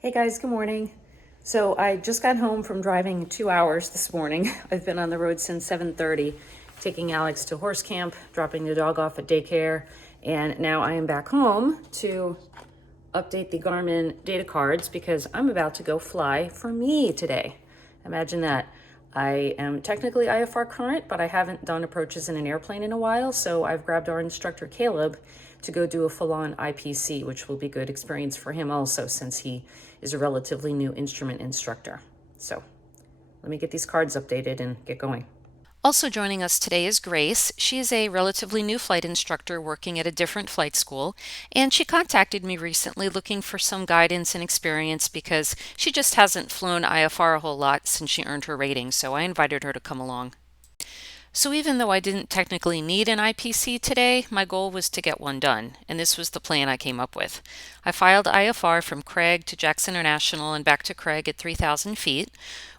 Hey guys, good morning. So I just got home from driving 2 hours this morning. I've been on the road since 7:30, taking Alex to horse camp, dropping the dog off at daycare, and now I am back home to update the Garmin data cards because I'm about to go fly for me today. Imagine that. I am technically IFR current, but I haven't done approaches in an airplane in a while, so I've grabbed our instructor Caleb to go do a full-on IPC, which will be good experience for him also since he is a relatively new instrument instructor. So let me get these cards updated and get going. Also joining us today is Grace. She is a relatively new flight instructor working at a different flight school, and she contacted me recently looking for some guidance and experience because she just hasn't flown IFR a whole lot since she earned her rating, so I invited her to come along. So even though I didn't technically need an IPC today, my goal was to get one done, and this was the plan I came up with. I filed IFR from Craig to Jax International and back to Craig at 3,000 feet,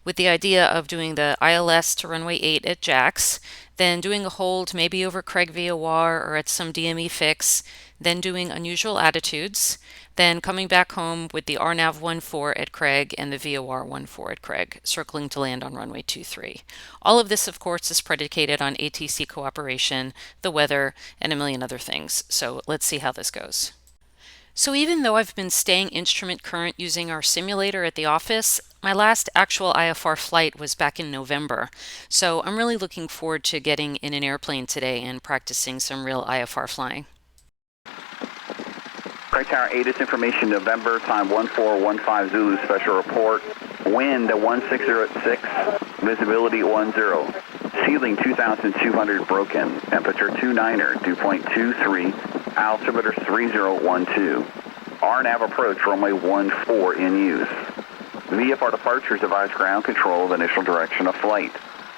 with the idea of doing the ILS to runway 8 at Jax, then doing a hold maybe over Craig VOR or at some DME fix, then doing unusual attitudes, then coming back home with the RNAV 14 at Craig and the VOR 14 at Craig, circling to land on runway 23. All of this, of course, is predicated on ATC cooperation, the weather, and a million other things. So let's see how this goes. So even though I've been staying instrument current using our simulator at the office, my last actual IFR flight was back in November. So I'm really looking forward to getting in an airplane today and practicing some real IFR flying. Craig Tower 8 is information November, time 1415 Zulu, special report. Wind 1606, visibility 10. Ceiling 2,200 broken, temperature 29er, dew point 23, altimeter 3012. RNAV approach runway 14 in use. VFR departures advise ground control of initial direction of flight.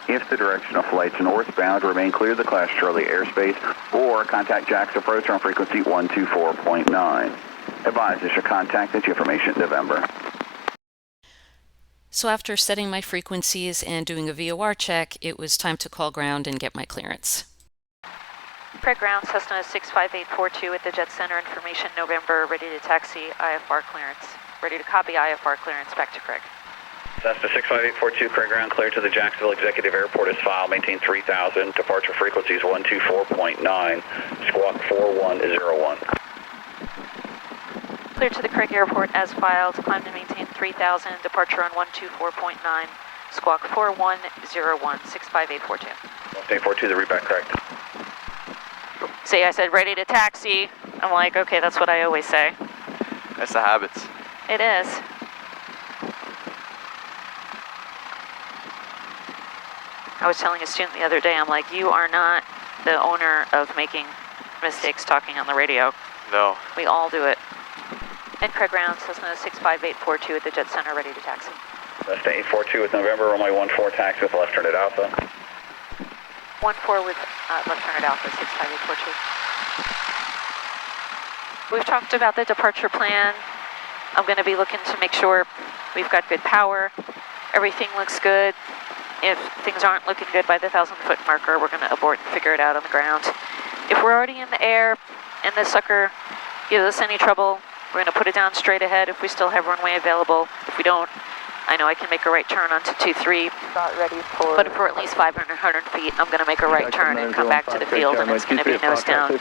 If the direction of flight's northbound, remain clear of the Class Charlie airspace or contact Jax approach on frequency 124.9. Advise initial contact at information November. So after setting my frequencies and doing a VOR check, it was time to call ground and get my clearance. Craig Ground, Cessna 65842 at the Jet Center, information November, ready to taxi, IFR clearance. Ready to copy IFR clearance, back to Craig. Cessna 65842, Craig Ground, cleared to the Jacksonville Executive Airport as filed, maintain 3000, departure frequencies 124.9, squawk 4101. Cleared to the Craig Airport as filed, climb to maintain 3000, departure on 124.9, squawk 4101, 65842. 65842, the readback correct. See, I said ready to taxi. I'm like, okay, that's what I always say. That's the habits. It is. I was telling a student the other day, I'm like, you are not the owner of making mistakes talking on the radio. No. We all do it. And Craig Ground, Cessna 65842 at the Jet Center, ready to taxi. Cessna 842 with November, runway 14 taxi with left turn at Alpha. 14 with left turn at Alpha, 65842. We've talked about the departure plan. I'm going to be looking to make sure we've got good power. Everything looks good. If things aren't looking good by the 1,000-foot marker, we're going to abort and figure it out on the ground. If we're already in the air and the sucker gives us any trouble, we're going to put it down straight ahead if we still have runway available. If we don't, I know I can make a right turn onto 23. Not ready for... But for at least 500 feet, I'm going to make a right turn and come back to the field, and it's going to be nose down,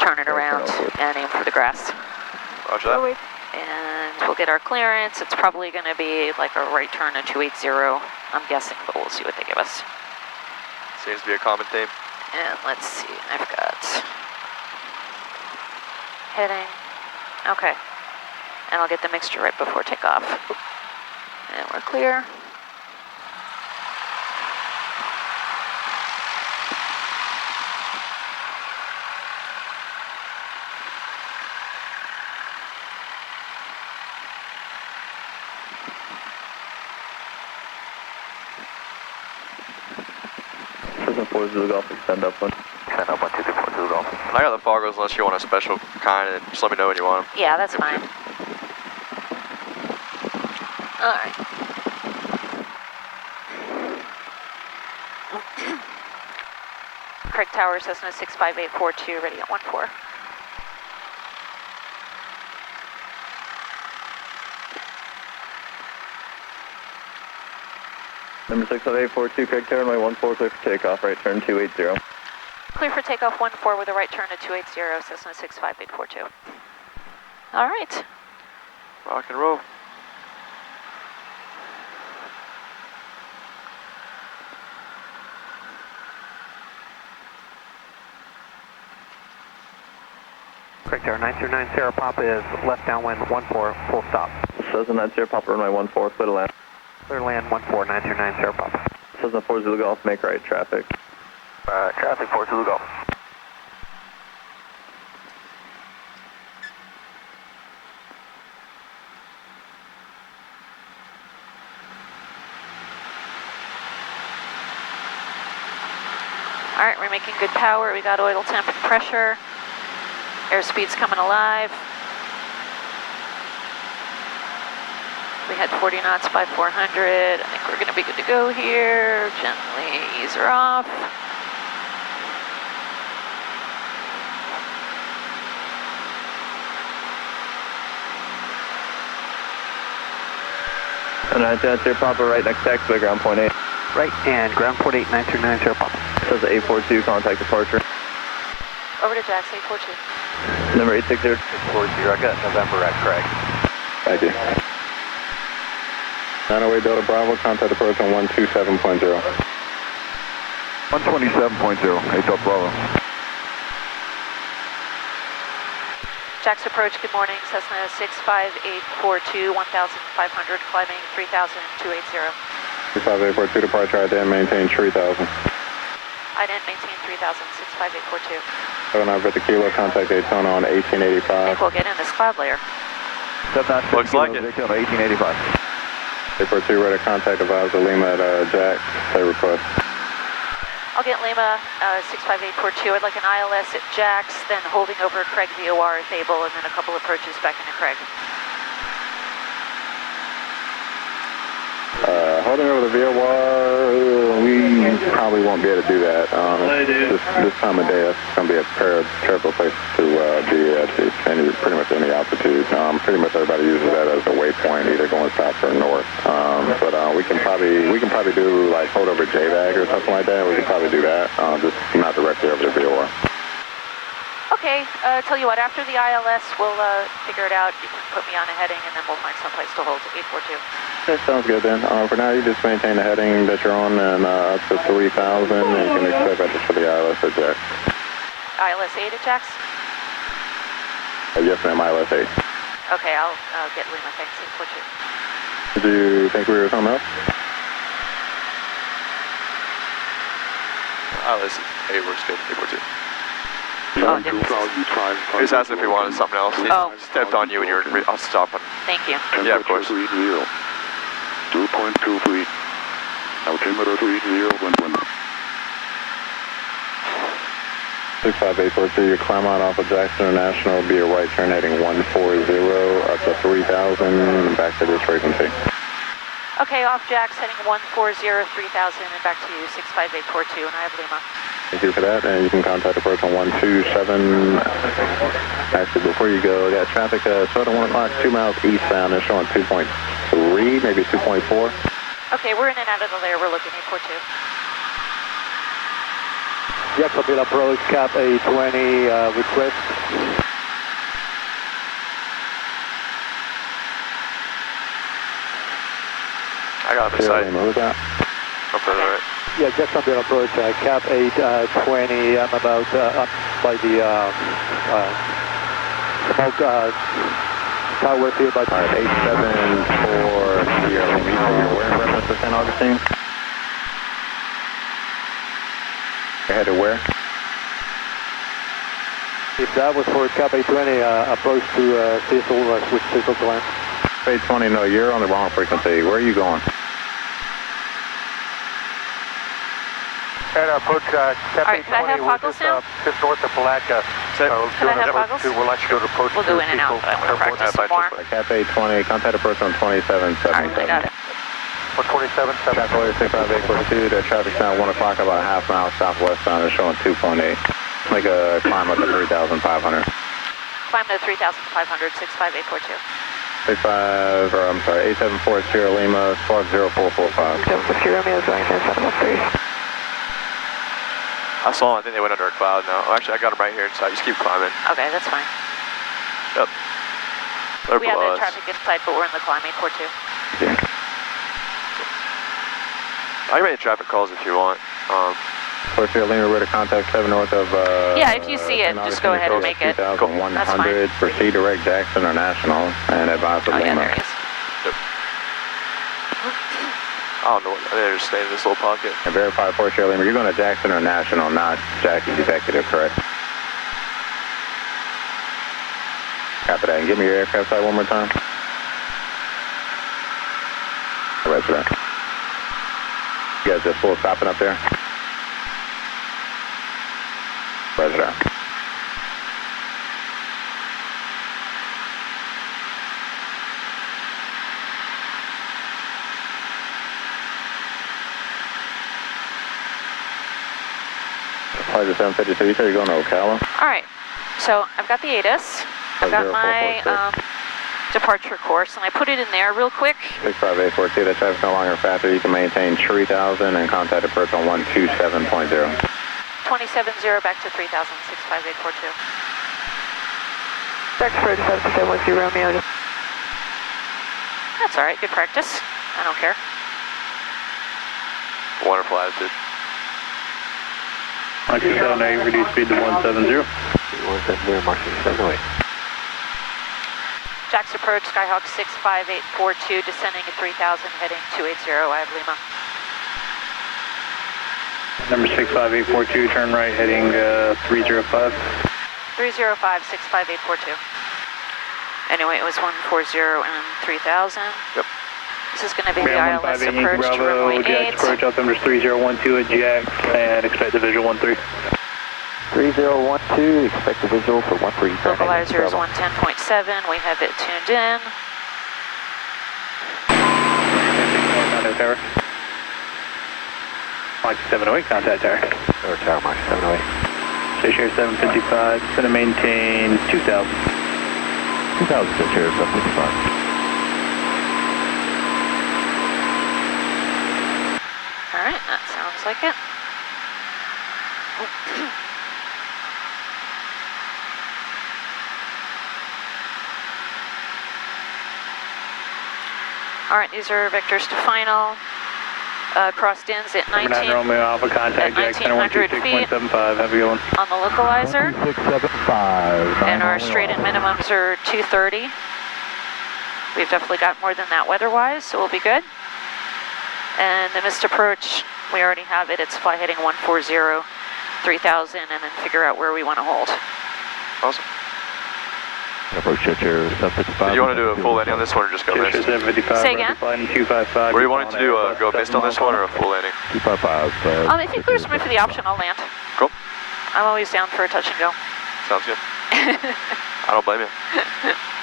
turn it around, and aim for the grass. Roger that. And we'll get our clearance. It's probably going to be like a right turn at 280, I'm guessing, but we'll see what they give us. Seems to be a common theme. And let's see, I've got heading. Okay. And I'll get the mixture right before takeoff. And we're clear. Cessna 4 Zulu Golf, extend up one. Extend up 1234 Zulu Golf. I got the foggos unless you want a special kind, and just let me know when you want them. Yeah, that's fine. All right. Craig Tower, Cessna 65842, ready at 14. Number 65842, correct turn, runway 14, clear for takeoff, right turn 280. Clear for takeoff 14 with a right turn at 280, Cessna 65842. All right. Rock and roll. Correct there, 909 Sierra Papa is left downwind 14, full stop. Cessna 9 Sierra Papa, runway 14, clear to land. Clear land 14, 909 Sierra Papa. Cessna 4 Zulu Golf, make right traffic. Traffic 4 Zulu Golf. All right, we're making good power. We got oil temp and pressure. Airspeed's coming alive. We had 40 knots by 400. I think we're going to be good to go here. Gently ease her off. And 9 Sierra Papa, right next taxiway, ground point 8. Right, and ground port 8, 929 Sierra Papa. Says 842, contact departure. Over to Jax 842. Number 860. 840, I got November at Craig. Thank you. 908 Delta Bravo, contact approach on 127.0. 127.0, 8 Delta Bravo. Jax approach, good morning. Cessna 65842, 1,500, climbing 3,280. 5842 departure, IDM, maintain 3000. I didn't maintain 3,000, 65842. 79 Victor Kilo, contact Daytona on I 1885. think we'll get in this cloud layer. Looks like it. 1885. 842, ready to contact advisor Lima at Jack, say request. I'll get Lima 65842. I'd like an ILS at Jax, then holding over Craig VOR if able, and then a couple approaches back into Craig. Holding over the VOR, we probably won't be able to do that. This time of day, it's going to be a terrible place to be at pretty much any altitude. Pretty much everybody uses that as a waypoint, either going south or north. But we can probably do like hold over JVAG or something like that. We can probably do that, just not directly over the VOR. Okay, tell you what, after the ILS, we'll figure it out. You can put me on a heading, and then we'll find someplace to hold 842. That sounds good then. For now, you just maintain the heading that you're on and up to 3,000, and you can expect that for the ILS at Jax. ILS 8 at Jax? Yes, ma'am, ILS 8. Okay, I'll get Lima, thanks, 842. Did you think we were something else? Listen, 8 works good. 842. Oh, different. He just asked if he wanted something else. He stepped on you and you were I'll stop him. Thank you. Yeah, of course. 2.2 feet. Altimeter 30, 65842, your climb out off of Jackson International will be a right turn heading 140 up to 3,000 back to this frequency. Okay, off Jax, heading 140, 3,000, and back to you, 65842, and I have Lima. Thank you for that, and you can contact approach on 127. Actually, before you go, got traffic short at 1 o'clock, 2 miles eastbound. They're showing 2.3, maybe 2.4. Okay, we're in and out of the layer. We're looking 842. Jacksonville approach, cap A20, request. I got the side. Who's that? Up further right. Yeah, Jacksonville approach, cap 820. I'm about up by the smoke tower field. By All right, 874 Sierra Lima. You're where in reference to St. Augustine? You're headed where? If that was for cap 820, approach to Cecil, switch Cecil to land. 820, no, you're on the wrong frequency. Where are you going? And approach cap All right, could I have Foggles now? Just north of Palatka. Could I have Foggles? We'll let you go to approach. We'll go in and out, but I'm going to practice some more. Cap 820, contact approach on 2777. All right, I got it. 127, Traffic order 65842, the traffic's now 1 o'clock, about a half mile southwestbound, they're showing 2.8. Make a climb up to 3,500. Climb to 3,500, 65842. 65, or I'm sorry, 8740 Lima, 50445. 750 Romeo is going to 713. I saw them. I think they went under a cloud now. Oh, actually, I got them right here, so I just keep climbing. Okay, that's fine. Yep. They're We have below the us. traffic inside, but we're in the climbing core too. I can make the traffic calls if you want. 40 Lima, we're to contact 7 north of... Yeah, if you see it, just go ahead and make it. 2100, proceed direct Jackson or National, and advise of Oh yeah, Lima. there he is. I don't know. They're just staying in this little pocket. And verify 40 Lima, you're going to Jackson or National, not Jackie's executive, correct? Copy that. And give me your aircraft site one more time. Roger that. You guys just full stopping up there? Roger that. Pleasure 752, you said you're going to Ocala? All right, so I've got the ATIS. I've got my departure course, and I put it in there real quick. 65842, that traffic's no longer faster. You can maintain 3000 and contact approach on 127.0. 270 back to 3000, 65842. Back to 757 Romeo. That's all right, good practice. I don't care. Wonderful attitude. Mike 78, reduce speed to 170. 170, Mark 708. Jack's approach, Skyhawk 65842, descending at 3000, heading 280, I have Lima. Number 65842, turn right, heading 305. 305, 65842. Anyway, it was 140 and 3000. Yep. This is going to be the ILS approach to Bravo, runway 8. Jack's approach, altimeter 3012 at Jax, and expect the visual 13. 3012, expect the visual for 13. Localizer is 110.7. We have it tuned in. Tower. Mike 708, contact tower. Tower, Mike 708. Station 755, it's going to maintain 2000. 2000, Station 755. All right, that sounds like it. All right, these are vectors to final. Cross DINs at 19. 9 Romeo Alpha, contact Jack, 1900 feet. 126.75, have a good one. On the localizer. 675. And our straight in minimums are 230. We've definitely got more than that weather-wise, so we'll be good. And the missed approach, we already have it. It's fly heading 140, 3000, and then figure out where we want to hold. Awesome. Approach Cheshire 755. Do you want to do a full landing on this one or just go missed? 755, Say again? flying 255. Were you wanting to do go missed on this one or a full landing? 255. If you there's room for the option, I'll land. Cool. I'm always down for a touch and go. Sounds good. I don't blame you.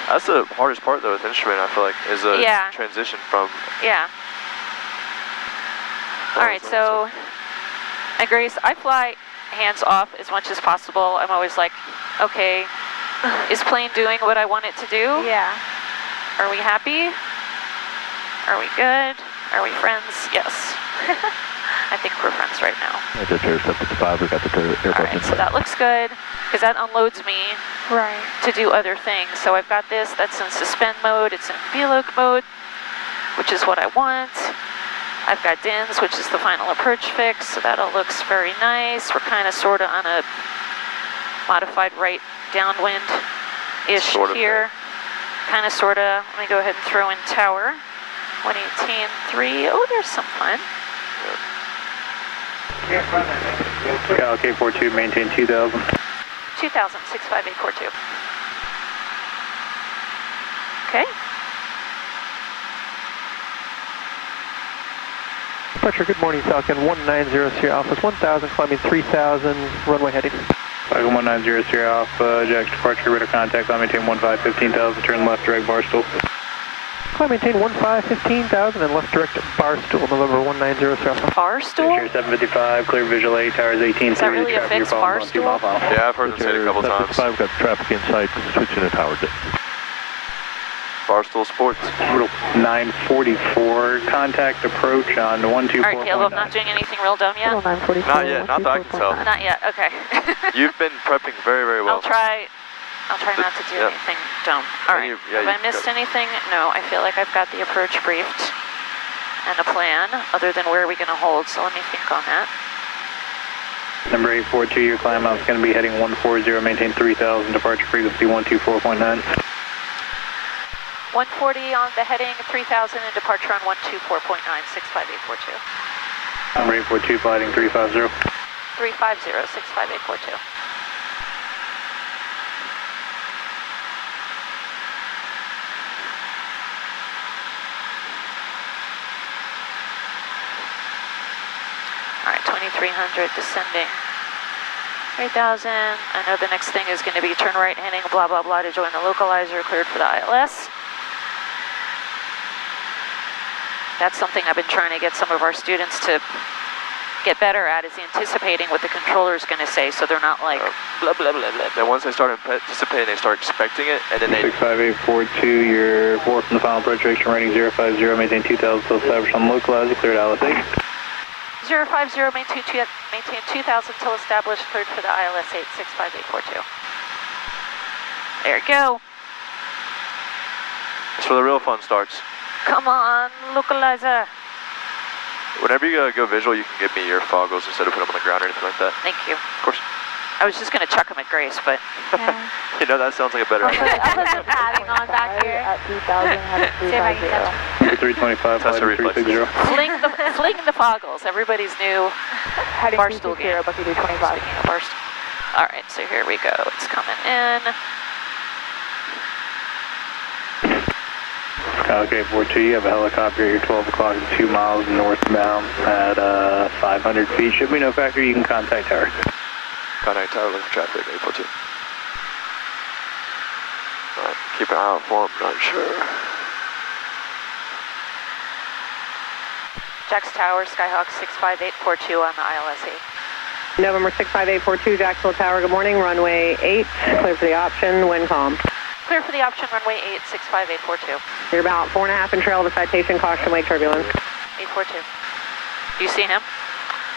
That's the hardest part though with instrument, I feel like, is the transition from... Yeah. All right, so, and Grace, I fly hands off as much as possible. I'm always like, okay, is plane doing what I want it to do? Yeah. Are we happy? Are we good? Are we friends? Yes. I think we're friends right now. Cheshire 755, we got the airport. All right, so that looks good, because that unloads me Right. to do other things. So I've got this, that's in suspend mode, it's in VLOC mode, which is what I want. I've got DINs, which is the final approach fix, so that all looks very nice. We're kind of sort of on a modified right downwind-ish Sort of here. Kind of sort of, let me go ahead and throw in tower. 118.3, oh, there's some fun. K42, maintain 2000. 2000, 65842. Okay. Departure, good morning, Falcon 190 Sierra Alpha, 1000, climbing 3000, runway heading. Falcon 190 Sierra Alpha, Jack's departure, radar contact, climb maintain 15, 15,000, turn left, direct bar stool. Climb maintain 15, 15,000, and left direct bar stool, November 190 Sierra Alpha. Bar stool? Station 755, clear visual 8, towers 18. Is that really a fixed bar stool? Yeah, I've heard them say it a couple times. 755, got traffic in sight, switching to tower. Barstool Sports. 944, contact approach on 124.9. All right, Caleb, I'm not doing anything real dumb yet? 944. Not yet, not that I can tell. Not yet, okay. You've been prepping very, very well. I'll try not to do anything dumb. All right, have I missed anything? No, I feel like I've got the approach briefed and a plan, other than where are we going to hold, so let me think on that. Number 842, your climb out's going to be heading 140, maintain 3000, departure frequency 124.9. 140 on the heading, 3000 and departure on 124.9, 65842. Number 842, flighting 350. 350, 65842. All right, 2300 descending. 3000. I know the next thing is going to be turn right heading, blah, blah, blah, to join the localizer, cleared for the ILS. That's something I've been trying to get some of our students to get better at, is anticipating what the controller is going to say, so they're not like blah, blah, blah, blah. Then once they start anticipating, they start expecting it, and then they... 65842, you're 4 from the final approach direction, rating 050, maintain 2000, still established on localizer, cleared ILS 8. 050, maintain 2000 till established, cleared for the ILS 8, 65842. There you go. That's where the real fun starts. Come on, localizer. Whenever you go visual, you can give me your foggles instead of putting them on the ground or anything like that. Thank you. Of course. I was just going to chuck them at Grace, but... Yeah. You know, that sounds like a better idea. I'll put some padding on back here. At 3000, head at 350. 325, That's a reflex. 360. fling the foggles. Everybody's new Heading Barstool game. 360, Bucky 225. Speaking of Barstool. All right, so here we go. It's coming in. Okay, 42, you have a helicopter here, 12 o'clock, 2 miles northbound at 500 feet. Should be no factor, you can contact tower. Contact tower, look for traffic, 842. Alright, keep an eye out for him, not sure. Jax Tower, Skyhawk 65842 on the ILS 8. November 65842, Jacksonville Tower, good morning, runway 8, clear for the option, wind calm. Clear for the option, runway 8, 65842. You're about 4.5 in trail of the citation, caution wake turbulence. 842. Do you see him?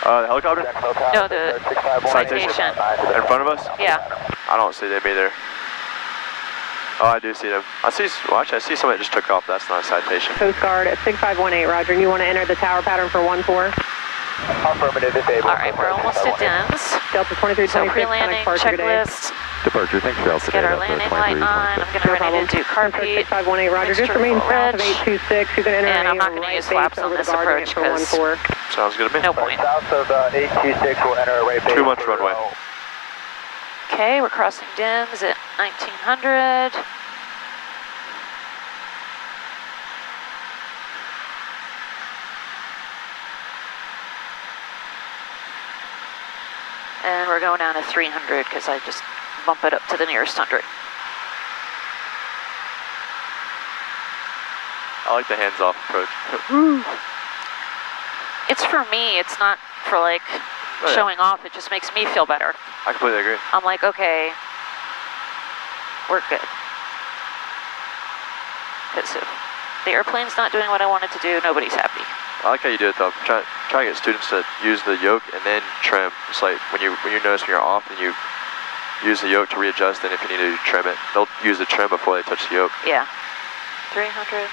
The helicopter? No, the citation. In front of us? Yeah. I don't see them either. Oh, I do see them. Well, actually, I see somebody that just took off. That's not a citation. Coast Guard at 6518, roger, and you want to enter the tower pattern for 1-4? Affirmative, disabled. All right, we're almost at DINS. Delta 2326, So pre-landing checklist. Departure, thanks for Let's get our landing light on. I'm getting ready to do carpet. 6518, roger, just remain south of 826. You can enter And I'm not going to use flaps on this approach because Sounds good to me. no point. South of 826, we'll enter a right base. Too much runway. Okay, we're crossing DIMS at 1900. And we're going down to 300 because I just bump it up to the nearest 100. I like the hands-off approach. It's for me, it's not for like showing off. It just makes me feel better. I completely agree. I'm like, okay, we're good. Because if the airplane's not doing what I want it to do, nobody's happy. I like how you do it though. Try to get students to use the yoke and then trim. It's like when you notice when you're off, and you use the yoke to readjust, and if you need to trim it, they'll use the trim before they touch the yoke. Yeah. 300.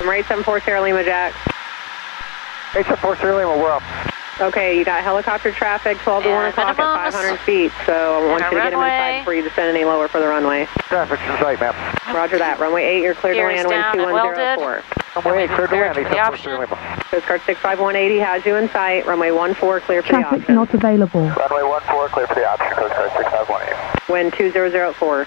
Number 874 Sierra Lima, Jack. 874 Sierra Lima, we're up. Okay, you got helicopter traffic, 12 to 1 o'clock at 500 feet, so I want you to get them inside before you descend any lower for the runway. Traffic's in sight, ma'am. Roger that. Runway 8, you're cleared to land, wind 2104. Runway 8, cleared to land, 874 Sierra Lima. Coast Guard 65180 has you in sight. Runway 14, clear for the Traffic option. not available. Runway 14, clear for the option, Coast Guard 6518. Wind 2004.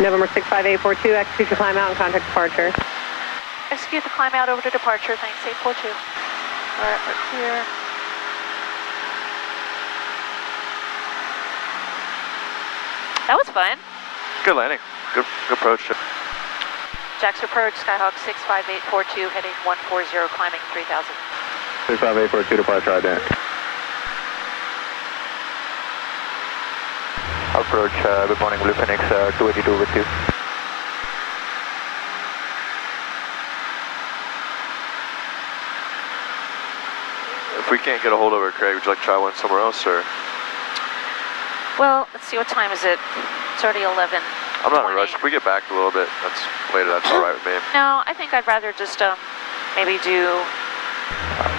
November 65842, execute your climb out and contact departure. Execute the climb out over to departure. Thanks, 842. All right, we're clear. That was fun. Good landing. Good approach. Jackson approach, Skyhawk 65842, heading 140, climbing 3000. 65842, departure ident. Approach, good morning, Blue Phoenix, 282 with you. If we can't get a hold of her, Craig, would you like to try one somewhere else, or? Well, let's see, what time is it? It's already 11. I'm not in a rush. If we get back a little bit, later, that's all right with me. No, I think I'd rather just maybe do...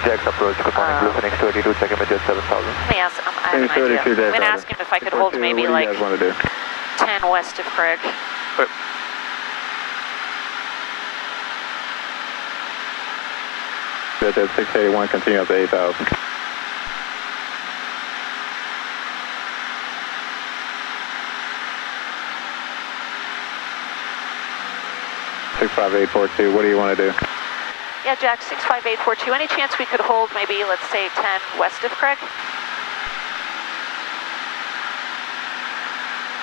Jax approach, good morning, Blue Phoenix 282, checking with you at 7,000. Let me ask him, I have an idea. I'm going to ask him if I could hold maybe like 10 west of Craig. Wait. That's at 681, continue up to 8,000. $65842, what do you want to do? Yeah, Jack, 65842. Any chance we could hold maybe, let's say, 10 west of Craig?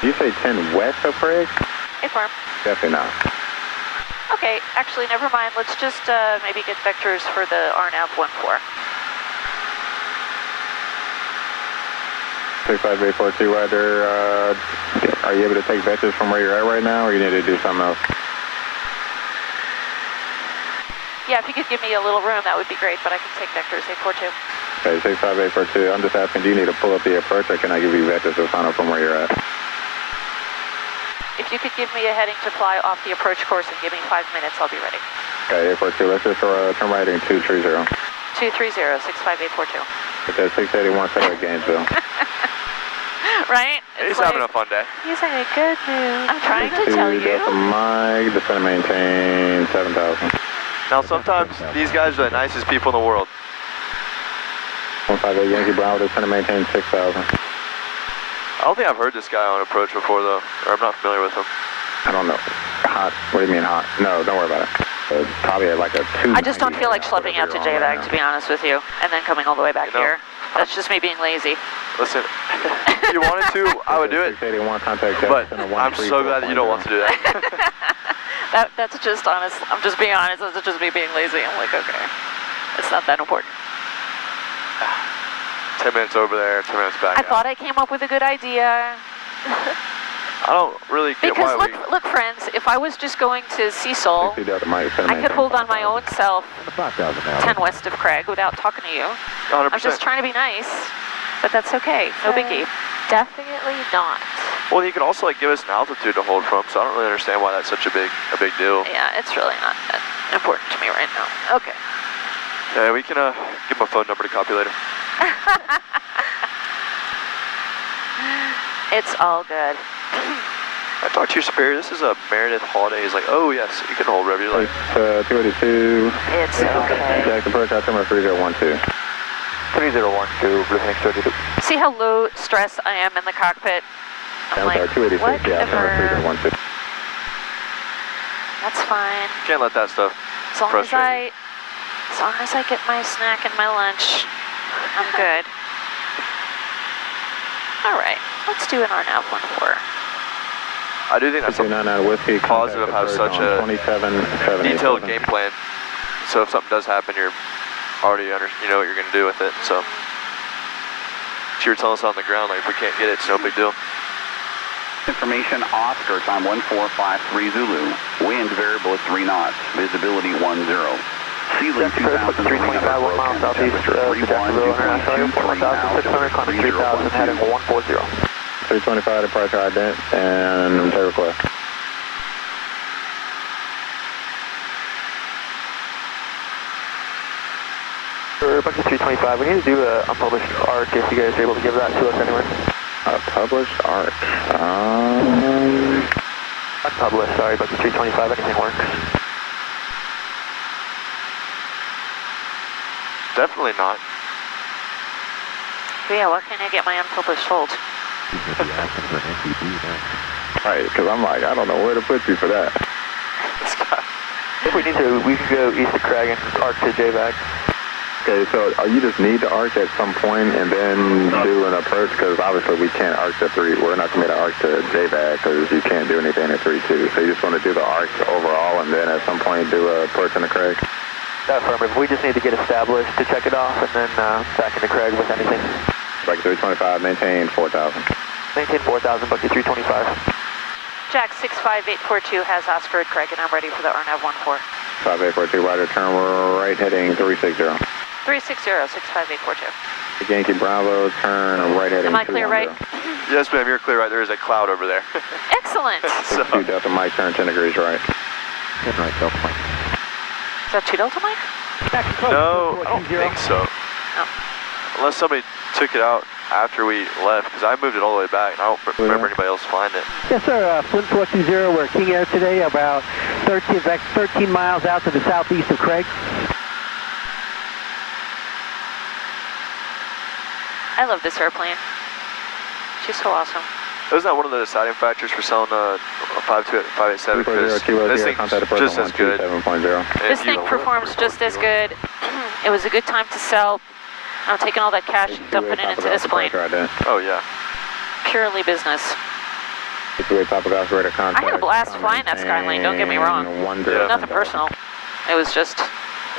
You say 10 west of Craig? Affirm. Definitely not. Okay, actually, never mind. Let's just maybe get vectors for the RNAV 14. 65842, Ryder, are you able to take vectors from where you're at right now, or you need to do something else? Yeah, if you could give me a little room, that would be great, but I can take vectors, 842. Okay, 65842, I'm just asking, do you need to pull up the approach, or can I give you vectors to sign up from where you're at? If you could give me a heading to fly off the approach course and give me 5 minutes, I'll be ready. Okay, 842, let's just turn right in 230. 230, 65842. Okay, 681, set at Gainesville. Right? He's having a fun day. He's in a good mood. I'm trying to tell you. Mike, descend and maintain 7,000. Now, sometimes these guys are the nicest people in the world. 158 Yankee Bravo, descend and maintain 6,000. I don't think I've heard this guy on approach before, though, or I'm not familiar with him. I don't know. Hot? What do you mean hot? No, don't worry about it. Probably at like a 2. I just don't feel like schlepping out to JVAC, to be honest with you, and then coming all the way back here. That's just me being lazy. Listen, if you wanted to, I would do it. But I'm so glad that you don't want to do that. That's just honest. I'm just being honest. That's just me being lazy. I'm like, okay, it's not that important. 10 minutes over there, 10 minutes back. I thought I came up with a good idea. I don't really get because why look, friends, if I was just going to Cecil, I could hold on my own self 10 west of Craig without talking to you. 100%. I'm just trying to be nice, but that's okay. No biggie. Definitely not. Well, you could also like give us an altitude to hold from, so I don't really understand why that's such a big deal. Yeah, it's really not that important to me right now. Okay. Yeah, we can give him a phone number to copy later. It's all good. I talked to your superior. This is a Meredith holiday. He's like, oh yes, you can hold whatever you like. 282. It's okay. Jack approach altimeter 3012. 3012, Blue Phoenix 32. See how low stress I am in the cockpit? I'm like, 286, yeah, altimeter 3012. That's fine. Can't let that stuff frustrate you. As long as I get my snack and my lunch, I'm good. All right, let's do an RNAV 14. I do think that's a positive have such a detailed game plan. So if something does happen, you're already you know what you're going to do with it. So if you were telling us on the ground, like if we can't get it, it's no big deal. Information, Oscar, time 1453 Zulu. Wind variable at 3 knots. Visibility 10. Ceiling 2,000 325 1 mile southeast, Jacksonville International Airport, 1,600, climbing 3,000, heading 140. 325 departure ident and take request. Bucket 325, we need to do an unpublished ARC if you guys are able to give that to us anywhere. A published ARC. Unpublished, sorry, Bucket 325, anything works. Definitely not. Yeah, what can I get my unpublished hold? Right, because I'm like, I don't know where to put you for that. If we need to, we can go east of Craig and arc to JVAC. Okay, so you just need to arc at some point and then do an approach, because obviously we can't arc to 3. We're not going to arc to JVAC because you can't do anything at 3-2. So you just want to do the arc overall and then at some point do an approach into Craig? Affirmative. We just need to get established to check it off and then back into Craig with anything. Bucky 325, maintain 4,000. Maintain 4,000, Bucky 325. Jack 65842 has Oscar at Craig, and I'm ready for the RNAV 14. 5842, rider turn right heading 360. 360, 65842. Yankee Bravo, turn right heading 210. Am I clear right? Yes, ma'am, you're clear right. There is a cloud over there. Excellent. 2 Delta Mike, turn 10 degrees right. 10 right, Delta Mike. Is that 2 Delta Mike? No, I don't think so. No. Unless somebody took it out after we left, because I moved it all the way back, and I don't remember anybody else flying it. Yes, sir. Flint 420, we're King Air today, about 13 miles out to the southeast of Craig. I love this airplane. She's so awesome. Isn't that one of the deciding factors for selling a 587? Because this thing's just as good. This thing performs just as good. It was a good time to sell. I'm taking all that cash and dumping it into this plane. Oh, yeah. Purely business. I had a blast flying that Skyline, don't get me wrong. Nothing personal. It was just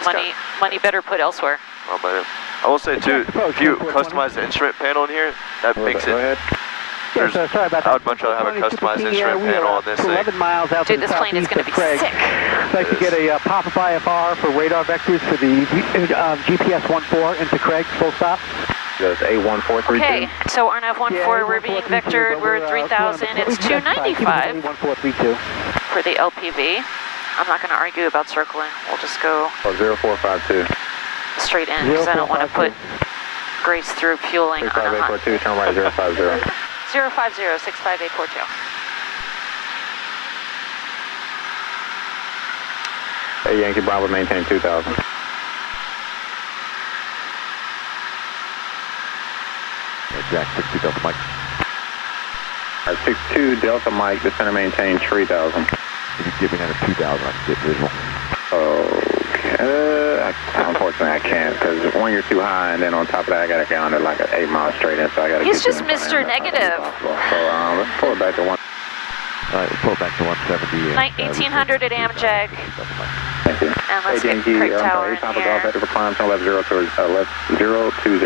money better put elsewhere. Oh, man. I will say, too, if you customize the instrument panel in here, that makes it... Yes, sorry about that. I would much rather have a customized instrument panel on this thing. 11 miles out Dude, to the this plane is going to be sick. I'd like to get a pop-up IFR for radar vectors for the GPS 14 into Craig, full stop. That's A1432. Okay, so RNAV 14, we're being vectored, we're at 3,000, it's 295 for the LPV. I'm not going to argue about circling, we'll just go 0452. straight in, because I don't want to put grace through fueling on a hot. 5842, turn right 050. 050, 65842. Hey, Yankee Bravo, maintain 2,000. Jack 62 Delta Mike. 62 Delta Mike, descend and maintain 3,000. If you give me another 2,000, I can get visual. Okay. Unfortunately, I can't, because one, you're too high, and then on top of that, I got to go under like an 8 mile straight in, so I got to. He's just Mr. Negative. So let's pull it back to 1. All right, we'll pull it back to 170. 1800 at Amjag. Thank you. And let's get Craig Tower in here. Vector for climb, turn left 020. Left 020.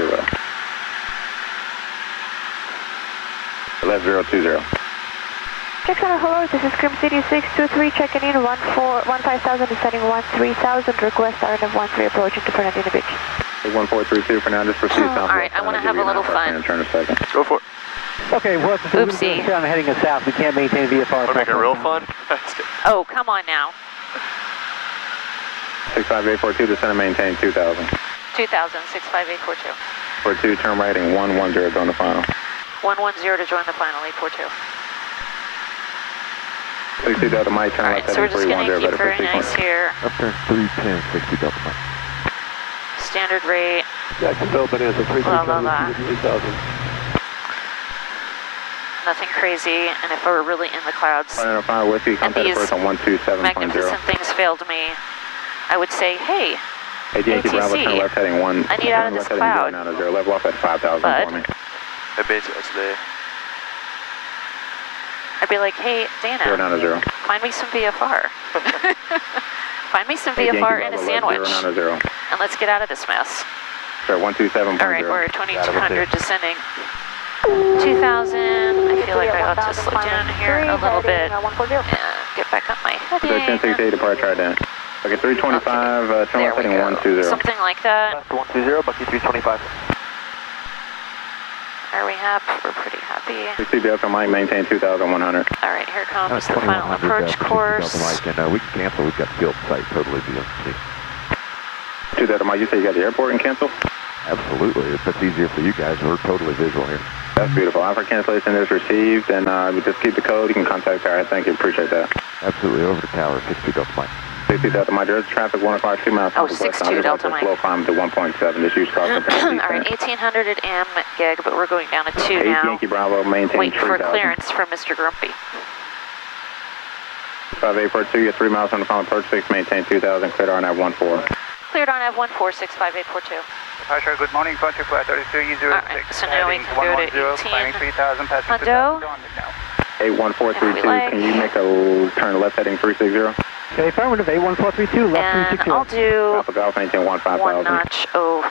Check center, hello, this is Grim City 623, checking in 15,000, descending 13,000, request RNAV 13 approaching to Fernandina Beach. 1432 for now, just proceed south. Alright, I want to have a little fun. Turn a second. Go for it. Okay, well, Oopsie. I'm heading south, we can't maintain VFR. We're making it real fun. Oh, come on now. 65842, descend and maintain 2,000. 2,000, 65842. 42, turn right and 110, join the final. 110 to join the final, 842. 62 Delta Mike, turn Alright, left so we're just going to keep Vector very nice here. Up there, 310, 60 Delta Mike. Standard rate. Jacksonville, Bonanza, 3,000. Nothing crazy, and if we're really in the clouds, and these magnificent things failed me, I would say, hey, ATC, I need out of this cloud. Level off at 5,000 for me. It means it's there. I'd be like, hey, Dana, 0 down to 0. find me some VFR. Find me some VFR and a sandwich, and let's get out of this mess. Sir, 127.0. All right, we're at 2,200 descending. 2,000, I feel like I ought to slow down here a little bit and get back on my heading. 1068 departure right down. Okay, 325, turn left heading 120. Something like that. 120, Bucky 325. Are we happy? We're pretty happy. 60 Delta Mike, maintain 2,100. All right, here comes the final approach course. Delta Mike, and we can cancel. We've got field site totally BMC. 2 Delta Mike, you say you got the airport and cancel? Absolutely. If it's easier for you guys, we're totally visual here. That's beautiful. Offer cancellation is received, and just keep the code. You can contact her. I thank you. Appreciate that. Absolutely. Over to tower, 62 Delta Mike. 60 Delta Mike, there's traffic 1 o'clock, 2 miles. Oh, 62 Delta Mike. Slow climb to 1.7. Just use caution. All right, 1,800 at Am gig, but we're going down to 2 now. Yankee Bravo, maintain Wait for 3,000. clearance from Mr. Grumpy. 5842, you're 3 miles on the final approach 6, maintain 2000, cleared RNAV 14. Cleared on F14, 65842. Sure, good morning, Country Flight 32E06. Alright, so now we can go to 18. Climbing 3000, passing Hondo. 81432, like. can you make a turn left heading 360? Okay, affirmative, 81432, left And 360. I'll do Alpha Golf, maintain 15,000. one notch O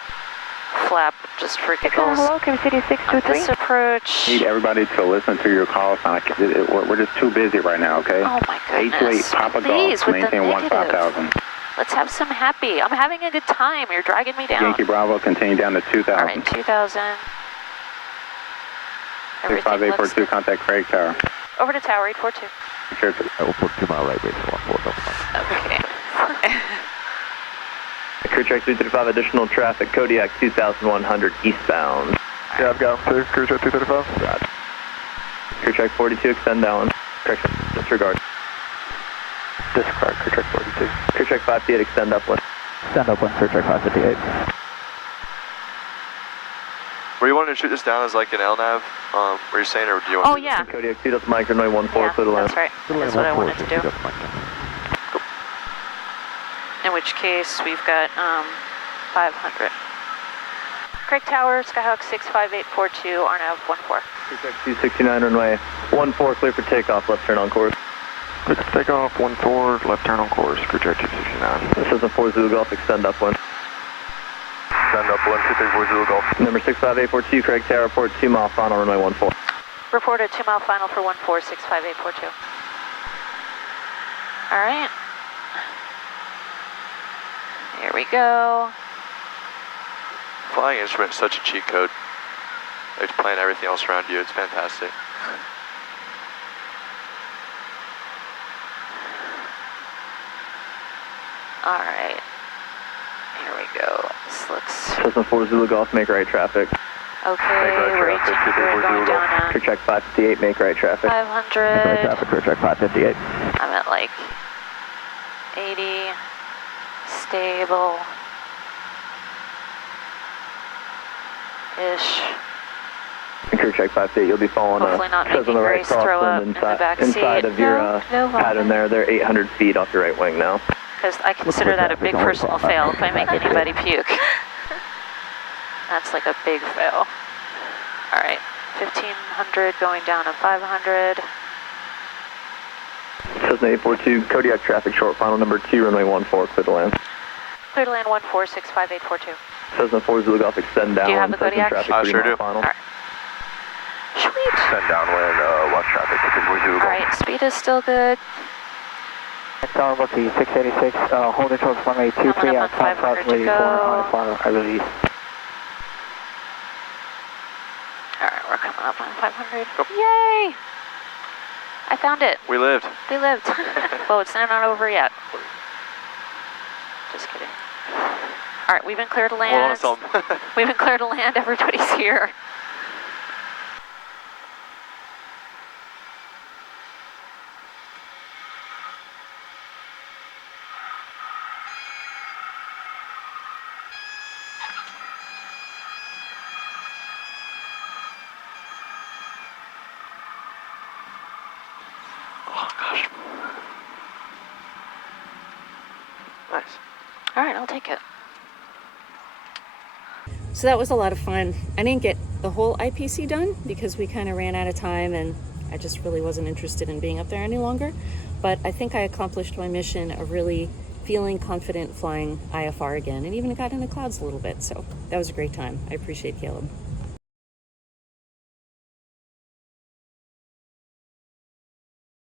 flap just for giggles. Hello, Kim City 623. This approach. Need everybody to listen to your call sign. We're just too busy right now, okay? Oh my goodness. 828 Papa Please, Golf, with the maintain negative. 15,000. Let's have some happy. I'm having a good time. You're dragging me down. Yankee Bravo, continue down to 2,000. All right, 2,000. Everything looks 65842, good. contact Craig Tower. Over to Tower 842. Sure. We'll put 2 mile right base 14, Okay. Crew check 335, additional traffic, Kodiak 2100 eastbound. Yeah, I've got him too. Crew check 235. Roger. Crew check 42, extend down. Correction, disregard. Disregard, crew check 42. Crew check 58, extend upwind. Stand upwind, crew check 558. Were you wanting to shoot this down as like an LNAV? Were you saying, or do you want? Oh, to do yeah. Kodiak 2, that's Mike, runway 14, Yeah, clear the land. that's right. That's what I wanted to do. In which case, we've got 500. Craig Tower, Skyhawk 65842, RNAV 14. Crew check 269, runway 14, clear for takeoff, left turn on course. Clear for takeoff, 14, left turn on course, crew check 269. This is a 4 Zulu Golf, extend upwind. Send up 124 Zulu Golf. Number 65842, Craig Tower, report 2 mile final, runway 14. Report a 2 mile final for 14, 65842. All right. Here we go. Flying instrument is such a cheat code. It's playing everything else around you. It's fantastic. All right. Here we go. This looks Cessna 4 Zulu Golf, make right traffic. okay. We're 1800 going down Crew check 558, make right traffic. 500. Traffic, crew check 558. I'm at like 80. Stable. Ish. Crew check 58, you'll be following Hopefully not says making on the right Grace throw up in the back seat. inside of your No pattern there. They're 800 feet off your right wing now. Because I consider that a big personal fail if I make anybody puke. That's like a big fail. All right, 1500 going down to 500. Cessna 842, Kodiak traffic short, final number 2, runway 14, clear to land. Clear to land 14, 65842. Cessna 4 Zulu Golf, extend down. Do you have the Kodiak? Traffic, I 3 sure mile do. Final. All right. Sweet. Send downwind, watch traffic. All right, speed is still good. Tower Rookie 686, holding towards runway 23 Coming up at on 500 to go. I release. All right, we're coming up on 500. Yay! I found it. We lived. We lived. Well, it's not over yet. Just kidding. All right, we've been cleared to land. Hold on, We've been cleared to land. Everybody's here. Oh gosh. Nice. All right, I'll take it. So that was a lot of fun. I didn't get the whole IPC done because we kind of ran out of time and I just really wasn't interested in being up there any longer. But I think I accomplished my mission of really feeling confident flying IFR again and even got in the clouds a little bit. So that was a great time. I appreciate Caleb.